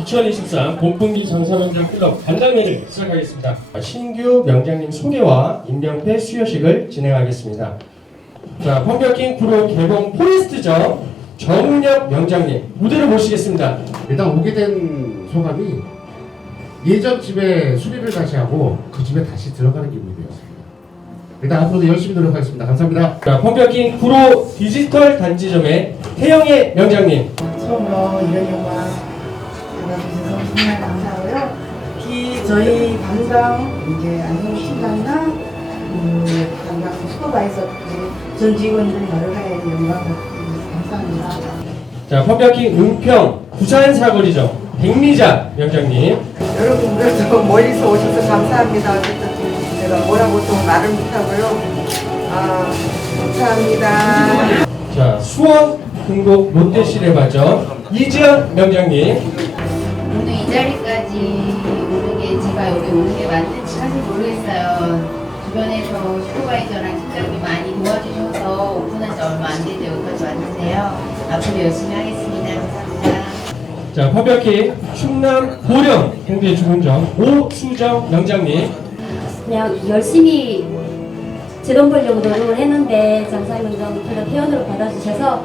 2023 봄분기 장사명장 클럽 단장회를 시작하겠습니다. 신규 명장님 소개와 임명패 수여식을 진행하겠습니다. 자, 펑벼킹 프로 개봉 포레스트점 정은혁 명장님 무대로 모시겠습니다. 일단 오게 된 소감이 예전 집에 수리를 다시 하고 그 집에 다시 들어가는 기분이 되었습니다. 일단 앞으로도 열심히 노력하겠습니다. 감사합니다. 자, 펑벼킹 프로 디지털 단지점의 태영의 명장님. 처음으로 이런 영광 받아주셔서 정말 감사하고요. 저희 담당 이제 안녕 팀장이나 담당 슈퍼바이저 전 직원들 노력하여 영광 감사합니다. 자, 펑벼킹 은평 부산 사거리점 백미자 명장님. 여러분들도 멀리서 오셔서 감사합니다. 어쨌든 제가 뭐라고 또 말을 못하고요. 감사합니다. 자, 수원 흥곡 롯데시네마점 이지연 명장님. 오늘 이 자리까지 오는 게 제가 여기 오는 게 맞는지 사실 모르겠어요. 주변에서 슈퍼바이저랑 팀장님 많이 도와주셔서 오픈한 지 얼마 안 돼서 여기까지 왔는데요. 앞으로 열심히 하겠습니다. 감사합니다. 자, 펑벼킹 충남 고령 홍대주문점 오수정 명장님. 그냥 열심히 제 돈 벌려고 노력을 했는데 장사명장 클럽 회원으로 받아주셔서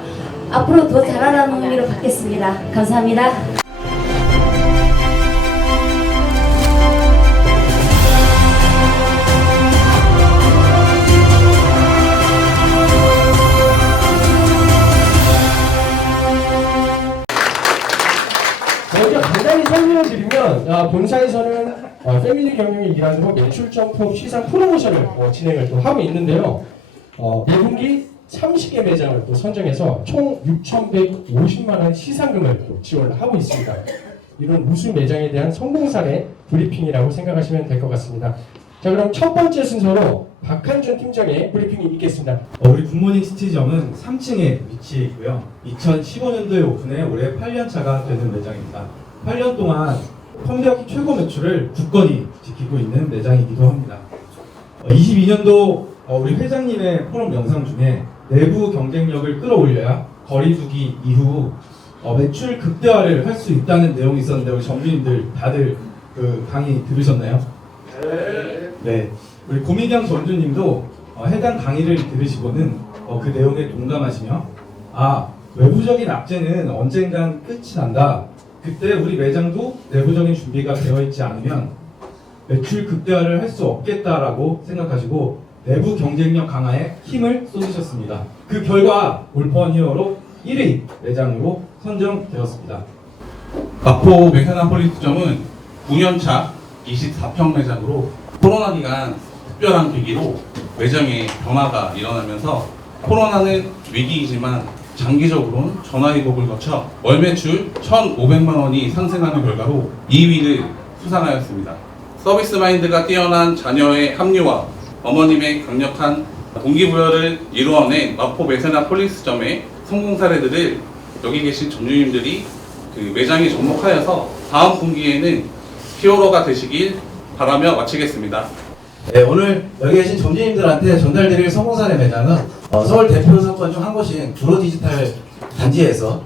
앞으로 더 잘하라는 의미로 받겠습니다. 감사합니다. 먼저 간단히 설명을 드리면 본사에서는 패밀리 경영의 일환으로 매출 점프 시상 프로모션을 진행을 또 하고 있는데요. 매분기 30개 매장을 또 선정해서 총 6,150만 원 시상금을 또 지원을 하고 있습니다. 이런 우수 매장에 대한 성공 사례 브리핑이라고 생각하시면 될 것 같습니다. 자, 그럼 첫 번째 순서로 박한준 팀장의 브리핑이 있겠습니다. 우리 굿모닝 시티점은 3층에 위치해 있고요. 2015년도에 오픈해 올해 8년차가 되는 매장입니다. 8년 동안 펑벼킹 최고 매출을 굳건히 지키고 있는 매장이기도 합니다. 22년도 우리 회장님의 포럼 영상 중에 내부 경쟁력을 끌어올려야 거리두기 이후 매출 극대화를 할 수 있다는 내용이 있었는데 우리 전주님들 다들 그 강의 들으셨나요? 네. 우리 고민경 전주님도 해당 강의를 들으시고는 그 내용에 동감하시며 외부적인 악재는 언젠간 끝이 난다. 그때 우리 매장도 내부적인 준비가 되어 있지 않으면 매출 극대화를 할 수 없겠다라고 생각하시고 내부 경쟁력 강화에 힘을 쏟으셨습니다. 그 결과 올퍼원 히어로 1위 매장으로 선정되었습니다. 마포 메세나폴리스점은 9년차 24평 매장으로 코로나 기간 특별한 계기로 매장에 변화가 일어나면서 코로나는 위기이지만 장기적으로는 전화위복을 거쳐 월 매출 1,500만 원이 상승하는 결과로 2위를 수상하였습니다. 서비스 마인드가 뛰어난 자녀의 합류와 어머님의 강력한 동기부여를 이루어낸 마포 메세나폴리스점의 성공 사례들을 여기 계신 전주님들이 그 매장에 접목하여서 다음 분기에는 히어로가 되시길 바라며 마치겠습니다. 네, 오늘 여기 계신 점주님들한테 전달드릴 성공사례 매장은 서울 대표 상권 중 한 곳인 구로 디지털 단지에서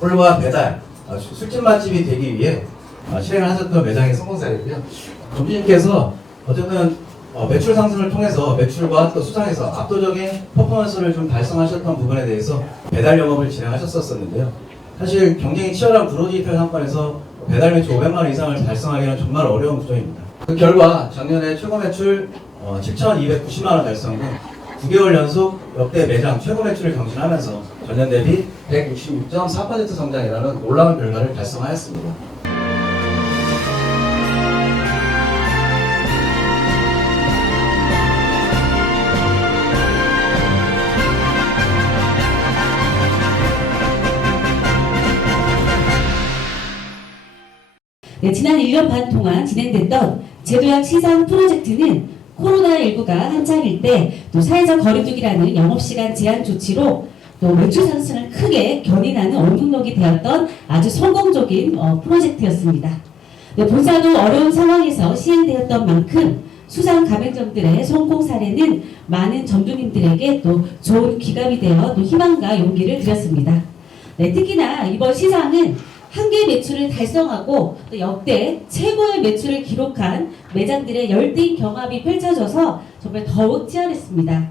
홀과 배달, 술집 맛집이 되기 위해 실행을 하셨던 매장의 성공사례고요. 점주님께서 어쨌든 매출 상승을 통해서 매출과 또 수상에서 압도적인 퍼포먼스를 좀 달성하셨던 부분에 대해서 배달 영업을 진행하셨었는데요. 사실 경쟁이 치열한 구로 디지털 상권에서 배달 매출 500만 원 이상을 달성하기는 정말 어려운 구조입니다. 그 결과 작년에 최고 매출 7,290만 원 달성 후 9개월 연속 역대 매장 최고 매출을 경신하면서 전년 대비 166.4% 성장이라는 놀라운 결과를 달성하였습니다. 네, 지난 1년 반 동안 진행됐던 제도약 시상 프로젝트는 코로나19가 한창일 때 또 사회적 거리두기라는 영업시간 제한 조치로 또 매출 상승을 크게 견인하는 원동력이 되었던 아주 성공적인 프로젝트였습니다. 네, 본사도 어려운 상황에서 시행되었던 만큼 수상 가맹점들의 성공 사례는 많은 점주님들에게 또 좋은 기감이 되어 또 희망과 용기를 드렸습니다. 네, 특히나 이번 시상은 한계 매출을 달성하고 또 역대 최고의 매출을 기록한 매장들의 열띤 경합이 펼쳐져서 정말 더욱 치열했습니다.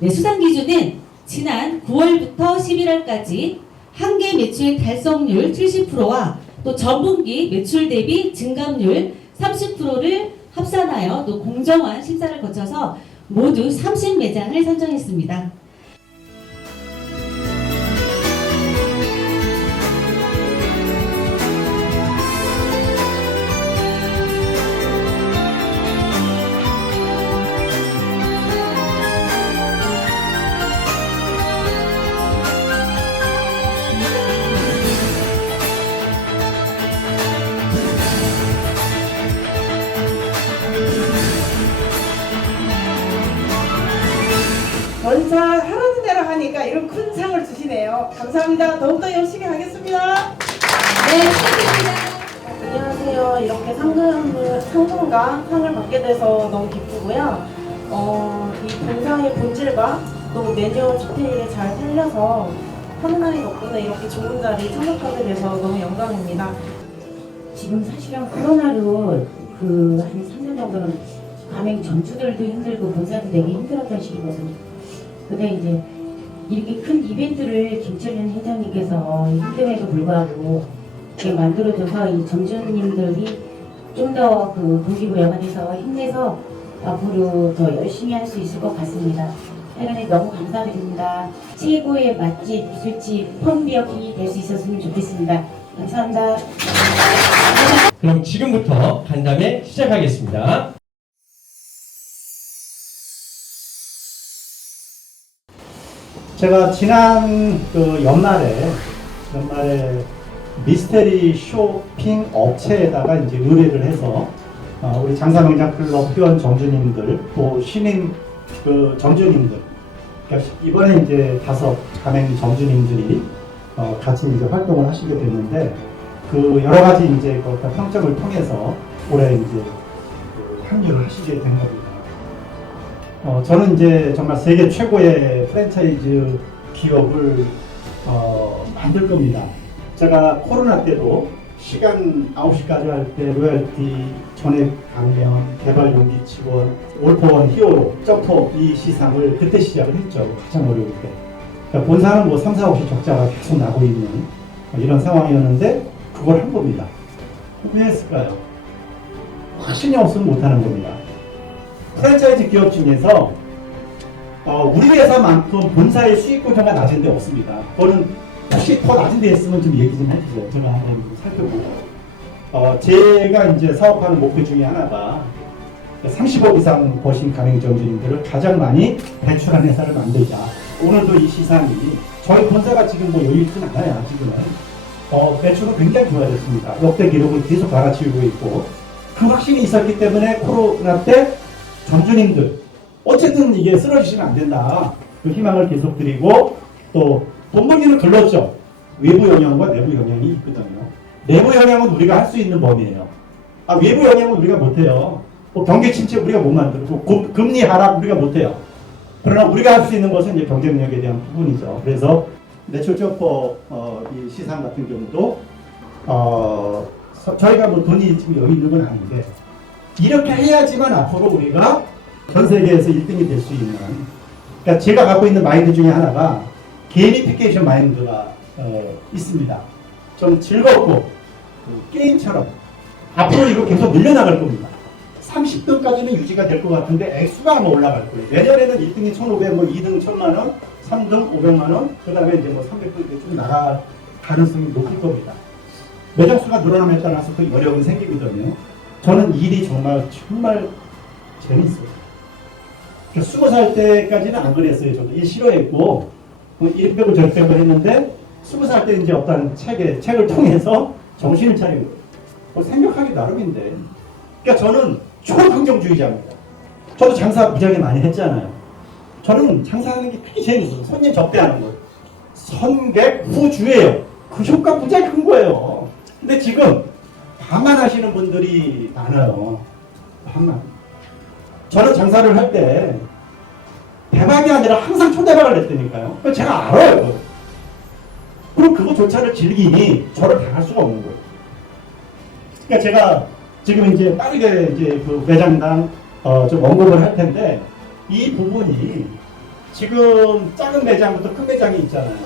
네, 수상 기준은 지난 9월부터 11월까지 한계 매출 달성률 70%와 또 전분기 매출 대비 증감률 30%를 합산하여 또 공정한 심사를 거쳐서 모두 30매장을 선정했습니다. 본사 하라는 대로 하니까 이런 큰 상을 주시네요. 감사합니다. 더욱더 열심히 하겠습니다. 네, 축하드립니다. 안녕하세요. 이렇게 상금과 상을 받게 돼서 너무 기쁘고요. 이 본사의 본질과 또 매뉴얼 디테일에 잘 살려서 하느나이 덕분에 이렇게 좋은 자리 참석하게 돼서 너무 영광입니다. 지금 사실은 코로나로 한 3년 정도는 가맹 점주들도 힘들고 본사도 되게 힘들었던 시기거든요. 근데 이제 이렇게 큰 이벤트를 김철윤 회장님께서 힘듦에도 불구하고 이렇게 만들어줘서 이 점주님들이 좀 더 동기부여가 돼서 힘내서 앞으로 더 열심히 할 수 있을 것 같습니다. 하여간에 너무 감사드립니다. 최고의 맛집, 술집, 펌비어킹이 될 수 있었으면 좋겠습니다. 감사합니다. 그럼 지금부터 간담회 시작하겠습니다. 제가 지난 연말에 미스테리 쇼핑 업체에다가 이제 의뢰를 해서 우리 장사명장 클럽 회원 점주님들 또 신인 점주님들 그러니까 이번에 이제 5 가맹 점주님들이 같이 이제 활동을 하시게 됐는데 여러 가지 이제 평점을 통해서 올해 이제 합류를 하시게 된 겁니다. 저는 이제 정말 세계 최고의 프랜차이즈 기업을 만들 겁니다. 제가 코로나 때도 시간 9시까지 할 때 로열티, 전액 감면, 개발 용기 지원, 올포원 히어로, 점프 이 시상을 그때 시작을 했죠. 가장 어려울 때. 그러니까 본사는 뭐 3, 4, 5시 적자가 계속 나고 있는 이런 상황이었는데 그걸 한 겁니다. 왜 했을까요? 신경 없으면 못하는 겁니다. 프랜차이즈 기업 중에서 우리 회사만큼 본사의 수익 구조가 낮은 데 없습니다. 그거는 혹시 더 낮은 데 있으면 좀 얘기 좀 해주세요. 제가 한번 살펴보고. 제가 이제 사업하는 목표 중에 하나가 30억 이상 버신 가맹 점주님들을 가장 많이 배출한 회사를 만들자. 오늘도 이 시상이 저희 본사가 지금 뭐 여유 있진 않아요. 지금은 매출은 굉장히 좋아졌습니다. 역대 기록을 계속 갈아치우고 있고 그 확신이 있었기 때문에 코로나 때 점주님들 어쨌든 이게 쓰러지시면 안 된다. 그 희망을 계속 드리고 또 돈 벌기는 글렀죠. 외부 영향과 내부 영향이 있거든요. 내부 영향은 우리가 할 수 있는 범위예요. 외부 영향은 우리가 못해요. 경기 침체 우리가 못 만들고 금리 하락 우리가 못해요. 그러나 우리가 할 수 있는 것은 이제 경쟁력에 대한 부분이죠. 그래서 내출 점퍼 이 시상 같은 경우도 저희가 뭐 돈이 지금 여기 있는 건 아닌데 이렇게 해야지만 앞으로 우리가 전 세계에서 1등이 될 수 있는 그러니까 제가 갖고 있는 마인드 중에 하나가 게이미피케이션 마인드가 있습니다. 좀 즐겁고 게임처럼 앞으로 이거 계속 늘려나갈 겁니다. 30등까지는 유지가 될 것 같은데 액수가 아마 올라갈 거예요. 내년에는 1등이 1,500, 뭐 2등 1,000만원, 3등 500만원, 그 다음에 이제 뭐 300등 좀 나갈 가능성이 높을 겁니다. 매장 수가 늘어남에 따라서 그 어려움이 생기거든요. 저는 일이 정말 재밌어요. 20살 때까지는 안 그랬어요. 저도 일 싫어했고 이백을 저백을 했는데 20살 때 이제 어떤 책을 통해서 정신을 차린 거예요. 생각하기 나름인데. 그러니까 저는 초긍정주의자입니다. 저도 장사 무지하게 많이 했잖아요. 저는 장사하는 게 되게 재밌어요. 손님 접대하는 거. 선객 후주예요. 그 효과 무지하게 큰 거예요. 근데 지금 반만하시는 분들이 많아요. 반만. 저는 장사를 할 때 대박이 아니라 항상 초대박을 냈다니까요. 제가 알아요. 그럼 그거조차를 즐기니 저를 당할 수가 없는 거예요. 그러니까 제가 지금 이제 빠르게 이제 그 매장당 좀 언급을 할 텐데 이 부분이 지금 작은 매장부터 큰 매장이 있잖아요.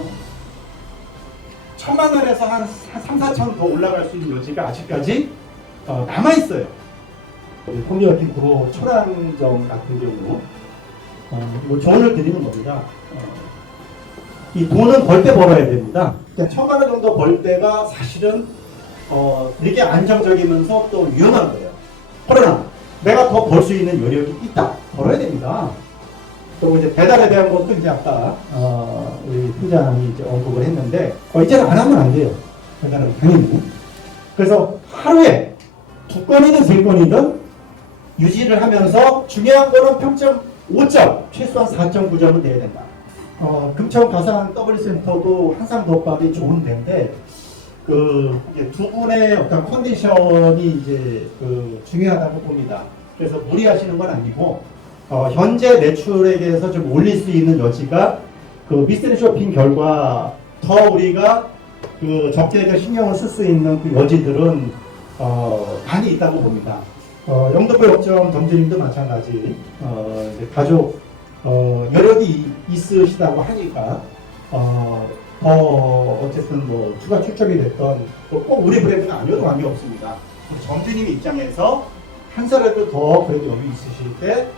1,000만 원에서 한 3, 4천 더 올라갈 수 있는 여지가 아직까지 남아 있어요. 홈리어팅 구로 초량점 같은 경우 뭐 조언을 드리는 겁니다. 이 돈은 벌 때 벌어야 됩니다. 그러니까 1,000만 원 정도 벌 때가 사실은 되게 안정적이면서 또 위험한 거예요. 그러나 내가 더 벌 수 있는 여력이 있다. 벌어야 됩니다. 그리고 이제 배달에 대한 것도 이제 아까 우리 팀장이 이제 언급을 했는데 이제는 안 하면 안 돼요. 배달은 당연히. 그래서 하루에 2건이든 3건이든 유지를 하면서 중요한 거는 평점 5점, 최소한 4.9점은 내야 된다. 금천 가상 W센터도 항상 덮밥이 좋은 데인데 이제 두 분의 어떤 컨디션이 이제 중요하다고 봅니다. 그래서 무리하시는 건 아니고 현재 매출액에서 좀 올릴 수 있는 여지가 미스터리 쇼핑 결과 더 우리가 적게 신경을 쓸 수 있는 그 여지들은 많이 있다고 봅니다. 영등포 역점 점주님도 마찬가지 이제 가족 여력이 있으시다고 하니까 어쨌든 뭐 추가 출적이 됐던 꼭 우리 브랜드가 아니어도 관계없습니다. 점주님 입장에서 한 살에도 더 그래도 여유 있으실 때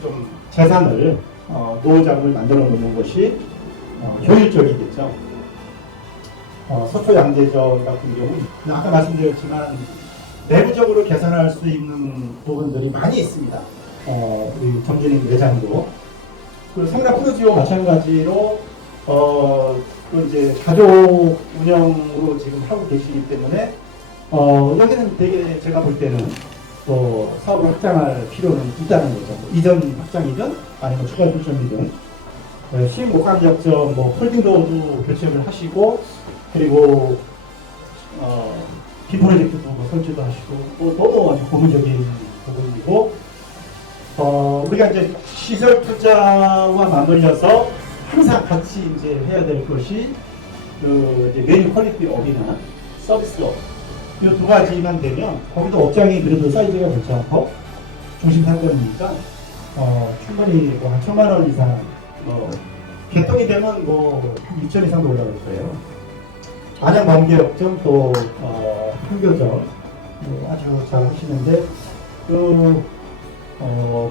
좀 재산을 노후자금을 만들어 놓는 것이 효율적이겠죠. 서초 양재점 같은 경우 아까 말씀드렸지만 내부적으로 개선할 수 있는 부분들이 많이 있습니다. 우리 점주님 매장도 그리고 상가 프로지오 마찬가지로 이제 가족 운영으로 지금 하고 계시기 때문에 여기는 되게 제가 볼 때는 사업을 확장할 필요는 있다는 거죠. 이전 확장이든 아니면 추가 출점이든 수입 목감약점 홀딩도어도 교체를 하시고 그리고 빔 프로젝트도 설치도 하시고 너무 아주 고무적인 부분이고 우리가 이제 시설 투자와 맞물려서 항상 같이 이제 해야 될 것이 이제 메뉴 퀄리티 업이나 서비스 업 이 두 가지만 되면 거기도 업장이 그래도 사이즈가 괜찮고 중심 상권이니까 충분히 한 1,000만 원 이상 개통이 되면 6천 이상도 올라갈 거예요. 안양 번개역점 또 판교점 아주 잘 하시는데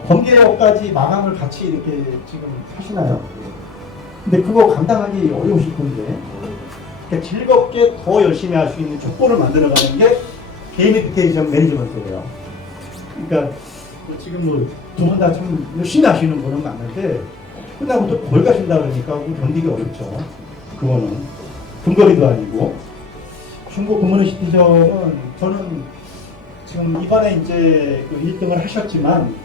번개역까지 마감을 같이 이렇게 지금 하시나요? 근데 그거 감당하기 어려우실 건데 그러니까 즐겁게 더 열심히 할 수 있는 조건을 만들어가는 게 게이미피케이션 매니지먼트예요. 그러니까 지금 두 분 다 참 열심히 하시는 분은 맞는데 끝나고 또 거기 가신다 그러니까 견디기 어렵죠. 그거는 근거리도 아니고 중국 금문의 시티점은 저는 지금 이번에 이제 1등을 하셨지만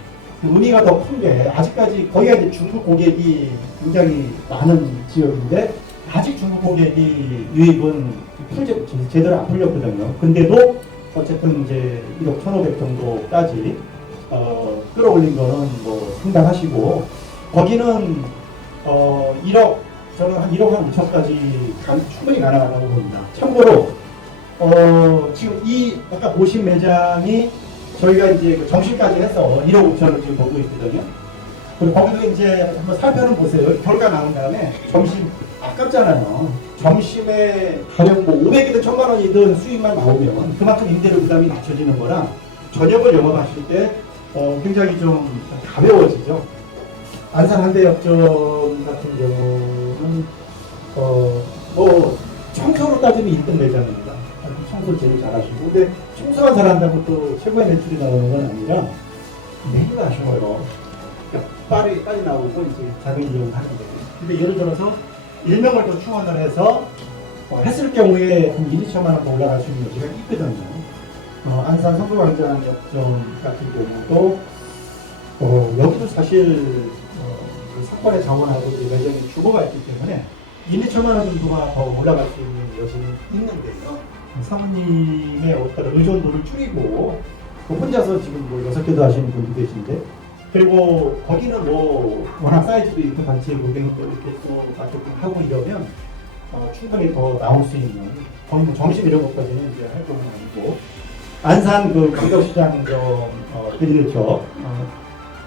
의미가 더 큰 게 아직까지 거기가 이제 중국 고객이 굉장히 많은 지역인데 아직 중국 고객이 유입은 제대로 안 풀렸거든요. 근데도 어쨌든 이제 1억 1,500 정도까지 끌어올린 거는 상당하시고 거기는 1억 저는 한 1억 한 5천까지 충분히 가능하다고 봅니다. 참고로 지금 이 아까 보신 매장이 저희가 이제 점심까지 해서 1억 5천을 지금 보고 있거든요. 그리고 거기도 이제 한번 살펴는 보세요. 결과 나온 다음에 점심 아깝잖아요. 점심에 가령 500이든 1,000만 원이든 수익만 나오면 그만큼 임대료 부담이 낮춰지는 거라 저녁을 영업하실 때 굉장히 좀 가벼워지죠. 안산 한대역점 같은 경우는 청소로 따지면 1등 매장입니다. 청소 제일 잘하시고 근데 청소가 잘한다고 또 최고의 매출이 나오는 건 아니라 메뉴가 아쉬워요. 그러니까 빨리 나오고 이제 자기 이용하는 거예요. 근데 예를 들어서 1명을 더 충원을 해서 했을 경우에 한 1, 2천만 원 더 올라갈 수 있는 여지가 있거든요. 안산 성수광장 역점 같은 경우도 여기도 사실 사건의 자원하고 매장이 주거가 있기 때문에 1, 2천만 원 정도가 더 올라갈 수 있는 여지는 있는데요. 사모님의 어떤 의존도를 줄이고 혼자서 지금 6개도 하시는 분도 계신데 그리고 거기는 워낙 사이즈도 있고 단체 고객도 이렇게 또 하고 이러면 충분히 더 나올 수 있는 거의 뭐 점심 이런 것까지는 이제 할 부분은 아니고 안산 그 광덕시장 좀 드리겠죠.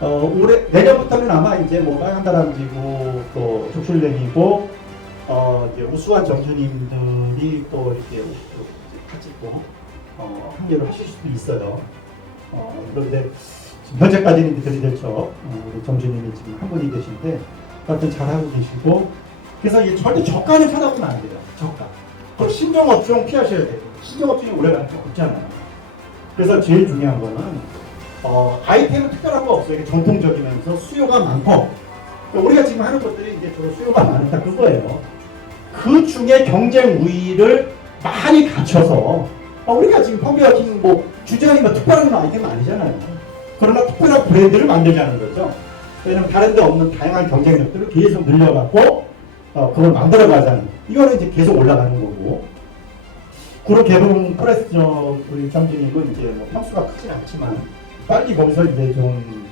올해 내년부터는 아마 이제 뭐 빨간다람쥐고 또 족술랭이고 이제 우수한 점주님들이 또 이렇게 같이 또 합류를 하실 수도 있어요. 그런데 현재까지는 이제 들이댔죠. 우리 점주님이 지금 한 분이 계신데 하여튼 잘하고 계시고 그래서 이 절대 저가는 찾아보면 안 돼요. 저가. 그 신종업종 피하셔야 돼요. 신종업종이 오래가는 게 없잖아요. 그래서 제일 중요한 거는 아이템은 특별한 거 없어요. 이게 전통적이면서 수요가 많고 우리가 지금 하는 것들이 이제 주로 수요가 많다 그거예요. 그 중에 경쟁 우위를 많이 갖춰서 우리가 지금 펌웨어킹 뭐 주제하는 뭐 특별한 아이템은 아니잖아요. 그러나 특별한 브랜드를 만들자는 거죠. 왜냐면 다른 데 없는 다양한 경쟁력들을 계속 늘려갖고 그걸 만들어가자는 이거는 이제 계속 올라가는 거고 그룹 개봉 프레스죠. 우리 점주님은 이제 뭐 평수가 크진 않지만 빨리 거기서 이제 좀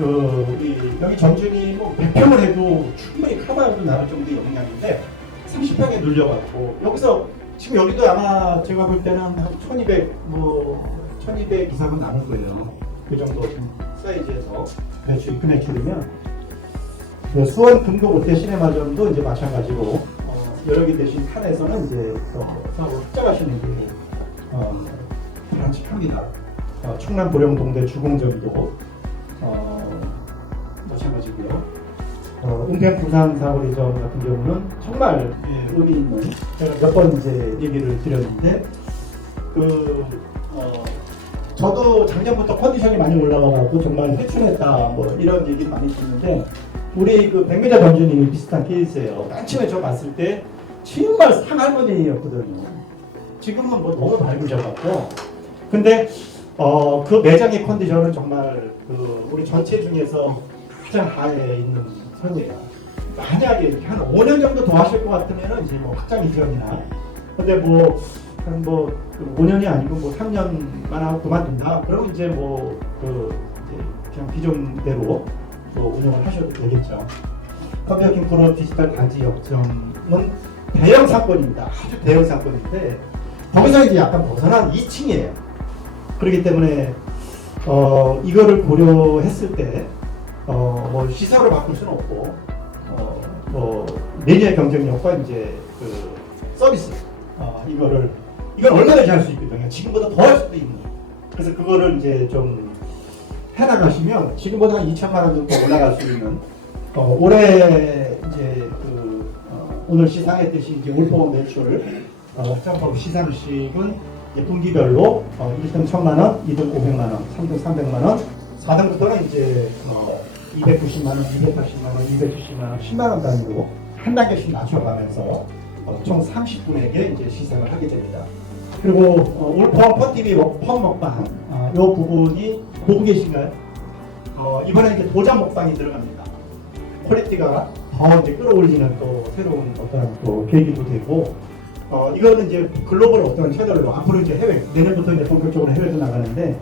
우리 여기 점주님 뭐 100평을 해도 충분히 커버하고 나올 정도의 역량인데 30평에 눌려갖고 여기서 지금 여기도 아마 제가 볼 때는 한 1200 이상은 남을 거예요. 그 정도 사이즈에서 매출 그 매출이면 수원 금도 롯데 시네마점도 이제 마찬가지로 여러 개 대신 칸에서는 이제 사업을 확장하시는 게 바람직합니다. 충남 보령동대 주공점도 마찬가지고요. 은평 부산 사거리점 같은 경우는 정말 의미 있는 제가 몇 번 이제 얘기를 드렸는데 저도 작년부터 컨디션이 많이 올라가고 정말 회춘했다 뭐 이런 얘기 많이 듣는데 우리 그 백미자 점주님이 비슷한 케이스예요. 맨 처음에 저 봤을 때 정말 상할머니였거든요. 지금은 뭐 너무 밝으셔갖고 근데 그 매장의 컨디션은 정말 우리 전체 중에서 가장 하에 있는 선이에요. 만약에 이렇게 한 5년 정도 더 하실 것 같으면은 이제 뭐 확장 이전이나 근데 한 5년이 아니고 뭐 3년만 하고 그만둔다. 그러면 이제 그냥 기존대로 또 운영을 하셔도 되겠죠. 컴퓨팅 프로 디지털 가지 역점은 대형 사건입니다. 아주 대형 사건인데 거기서 이제 약간 벗어난 2층이에요. 그렇기 때문에 이거를 고려했을 때 뭐 시설을 바꿀 수는 없고 메뉴의 경쟁력과 이제 서비스 이건 얼마든지 할 수 있거든요. 지금보다 더 할 수도 있는. 그래서 그거를 이제 좀 해나가시면 지금보다 한 2천만 원 정도 올라갈 수 있는 올해 이제 오늘 시상했듯이 이제 올포 매출 점법 시상식은 분기별로 1등 1,000만 원, 2등 500만 원, 3등 300만 원, 4등부터는 이제 290만 원, 280만 원, 270만 원, 10만 원 단위로 한 단계씩 낮춰가면서 총 30분에게 이제 시상을 하게 됩니다. 그리고 올포 펀TV 펀 먹방 이 부분이 보고 계신가요? 이번에 이제 도장 먹방이 들어갑니다. 퀄리티가 더 이제 끌어올리는 또 새로운 어떤 또 계기도 되고 이거는 이제 글로벌 어떤 채널로 앞으로 이제 내년부터 이제 본격적으로 해외도 나가는데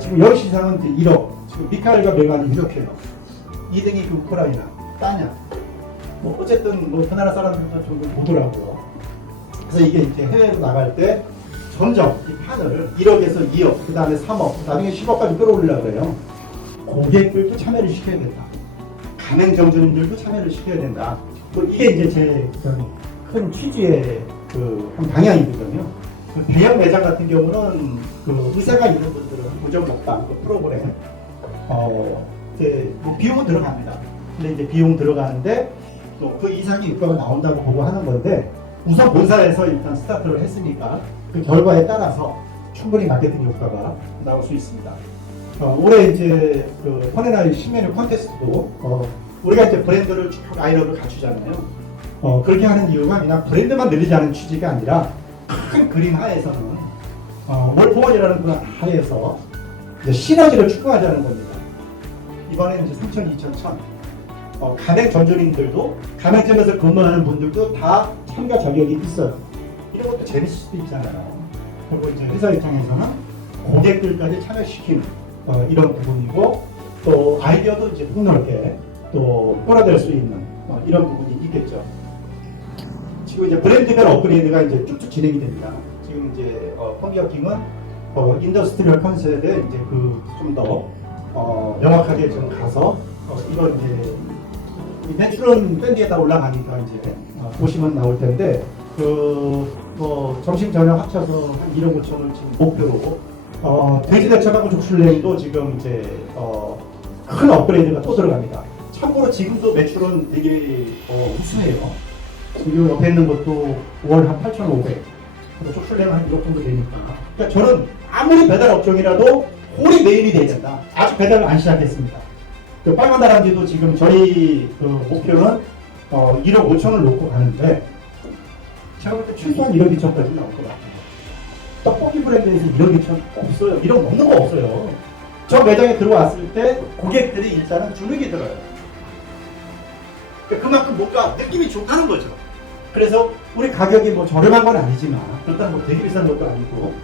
지금 열 시상은 이제 1억 지금 미카엘과 메간이 이렇게요. 2등이 그 우크라이나 따냐 뭐 어쨌든 뭐 그 나라 사람들도 좀 보더라고요. 그래서 이게 이제 해외로 나갈 때 점점 이 판을 1억에서 2억 그 다음에 3억 나중에 10억까지 끌어올리려고 해요. 고객들도 참여를 시켜야겠다. 가맹점주님들도 참여를 시켜야 된다. 뭐 이게 이제 제 큰 취지의 한 방향이거든요. 대형 매장 같은 경우는 의사가 있는 분들은 고정 먹방 프로그램 이제 뭐 비용은 들어갑니다. 근데 이제 비용 들어가는데 또 그 이상의 효과가 나온다고 보고 하는 건데 우선 본사에서 일단 스타트를 했으니까 그 결과에 따라서 충분히 마케팅 효과가 나올 수 있습니다. 올해 이제 퍼네나이 신메뉴 콘테스트도 우리가 이제 브랜드를 쭉 라인업을 갖추잖아요. 그렇게 하는 이유가 그냥 브랜드만 늘리자는 취지가 아니라 큰 그림 하에서는 월포원이라는 그런 하에서 이제 시너지를 추구하자는 겁니다. 이번에는 이제 3천, 2천, 1,000 가맹 전주님들도 가맹점에서 근무하는 분들도 다 참가 자격이 있어요. 이런 것도 재밌을 수도 있잖아요. 그리고 이제 회사 입장에서는 고객들까지 참여시키는 이런 부분이고 또 아이디어도 이제 폭넓게 또 끌어낼 수 있는 이런 부분이 있겠죠. 지금 이제 브랜드별 업그레이드가 이제 쭉쭉 진행이 됩니다. 지금 이제 펌비어킹은 인더스트리얼 컨셉에 이제 그 좀 더 명확하게 좀 가서 이런 이제 이 내추럴 밴드에다 올라가니까 이제 보시면 나올 텐데 점심 저녁 합쳐서 한 1억 5천을 지금 목표로 돼지대처하고 족술레인도 지금 이제 큰 업그레이드가 또 들어갑니다. 참고로 지금도 매출은 되게 우수해요. 지금 옆에 있는 것도 월 한 8,500. 족술레는 한 1억 정도 되니까. 그러니까 저는 아무리 배달 업종이라도 홀이 메인이 돼야 된다. 아직 배달을 안 시작했습니다. 그 빨간 다람쥐도 지금 저희 목표는 1억 5천을 놓고 가는데 제가 볼 때 최소한 1억 2천까지 나올 것 같아요. 떡볶이 브랜드에서 1억 2천 없어요. 1억 넘는 거 없어요. 저 매장에 들어왔을 때 고객들이 일단은 주눅이 들어요. 그만큼 뭔가 느낌이 좋다는 거죠. 그래서 우리 가격이 뭐 저렴한 건 아니지만 그렇다고 뭐 되게 비싼 것도 아니고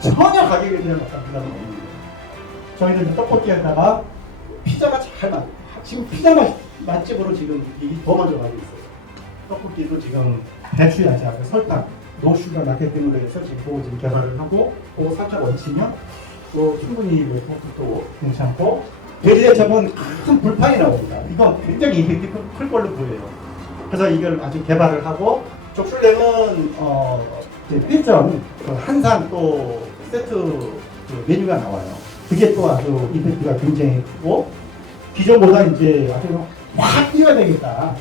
전혀 가격에 대한 어떤 부담은 없는 거예요. 저희는 떡볶이에다가 피자가 잘 맞아요. 지금 피자 맛집으로 지금 이게 더 먼저 가고 있어요. 떡볶이도 지금 배추 야채하고 설탕, 노슈가 낮기 때문에 해서 지금 개발을 하고 또 살짝 얹히면 또 충분히 또 괜찮고 돼지대첩은 큰 불판이 나옵니다. 이거 굉장히 임팩트 클 걸로 보여요. 그래서 이걸 아주 개발을 하고 족술레는 필전 한상 또 세트 메뉴가 나와요. 그게 또 아주 임팩트가 굉장히 크고 기존보다 이제 아주 확 뛰어야 되겠다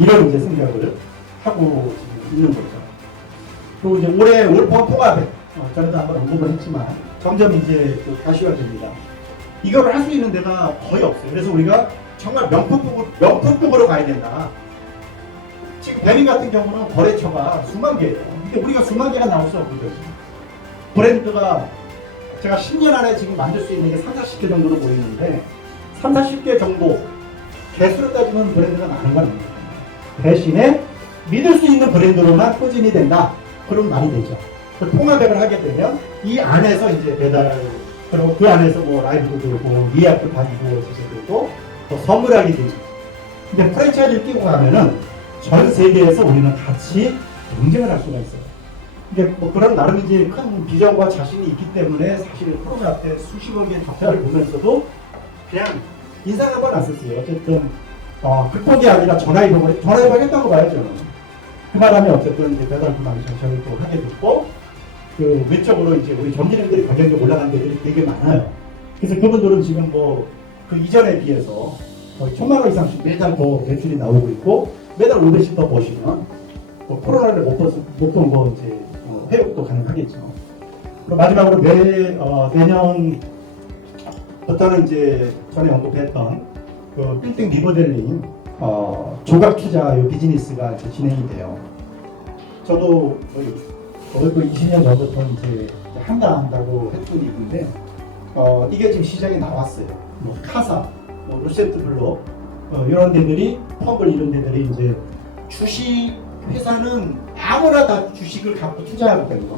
이런 이제 생각을 하고 지금 있는 거죠. 또 이제 올해 올포 통합에 전에도 한번 언급을 했지만 점점 이제 가시화됩니다. 이걸 할 수 있는 데가 거의 없어요. 그래서 우리가 정말 명품급으로 가야 된다. 지금 배민 같은 경우는 거래처가 수만 개예요. 근데 우리가 수만 개가 나올 수 없거든요. 브랜드가 제가 10년 안에 지금 만들 수 있는 게 3, 40개 정도로 보이는데 3, 40개 정도 개수로 따지면 브랜드가 많은 건 아닙니다. 대신에 믿을 수 있는 브랜드로만 소진이 된다. 그런 말이 되죠. 통합을 하게 되면 이 안에서 이제 배달 그리고 그 안에서 뭐 라이브도 되고 예약도 다 이루어지게 되고 또 선물하게 되고 근데 프랜차이즈를 끼고 가면은 전 세계에서 우리는 같이 경쟁을 할 수가 있어요. 이게 뭐 그런 나름 이제 큰 비전과 자신이 있기 때문에 사실 프로그램 앞에 수십억의 적자를 보면서도 그냥 인상 한번 안 썼어요. 어쨌든 극복이 아니라 전화위복했다고 봐요 저는. 그 바람에 어쨌든 이제 배달 부망 정책을 또 하게 됐고 그 외적으로 이제 우리 점주님들이 가격이 올라간 데들이 되게 많아요. 그래서 그분들은 지금 뭐 그 이전에 비해서 거의 1,000만 원 이상씩 매달 더 매출이 나오고 있고 매달 500씩 더 버시면 뭐 코로나를 못 본 거 이제 회복도 가능하겠죠. 그리고 마지막으로 내년부터는 이제 전에 언급했던 그 빌딩 리모델링 조각 투자 요 비즈니스가 이제 진행이 돼요. 저도 거의 20년 전부터 이제 한다고 했던 일인데 이게 지금 시장에 나왔어요. 뭐 카사, 뭐 루센트블록 이런 데들이 펌블 이런 데들이 이제 주식 회사는 아무나 다 주식을 갖고 투자하거든요.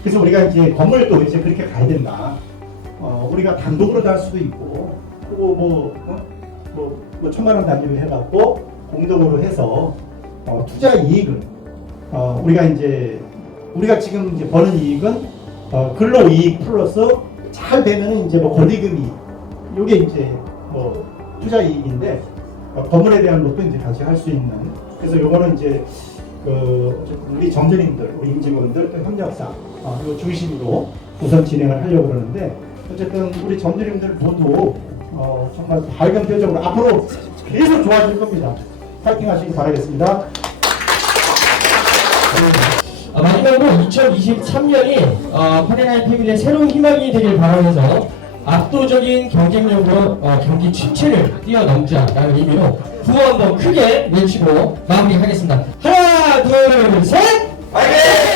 그래서 우리가 이제 건물도 이제 그렇게 가야 된다. 우리가 단독으로 할 수도 있고, 그리고 뭐 1,000만 원 단위로 해갖고 공동으로 해서 투자 이익을 우리가 지금 이제 버는 이익은 근로 이익 플러스 잘 되면은 이제 뭐 권리금이 요게 이제 뭐 투자 이익인데 건물에 대한 것도 이제 같이 할 수 있는. 그래서 요거는 이제 우리 점주님들, 우리 임직원들, 또 협력사 그리고 중심으로 우선 진행을 하려고 그러는데 어쨌든 우리 점주님들 모두 정말 밝은 표정으로 앞으로 계속 좋아질 겁니다. 파이팅 하시기 바라겠습니다. 마지막으로 2023년이 파리나이 패밀리의 새로운 희망이 되길 바라면서 압도적인 경쟁력으로 경기 침체를 뛰어넘자라는 의미로 구호 한번 크게 외치고 마무리하겠습니다. 하나, 둘, 셋! 파이팅!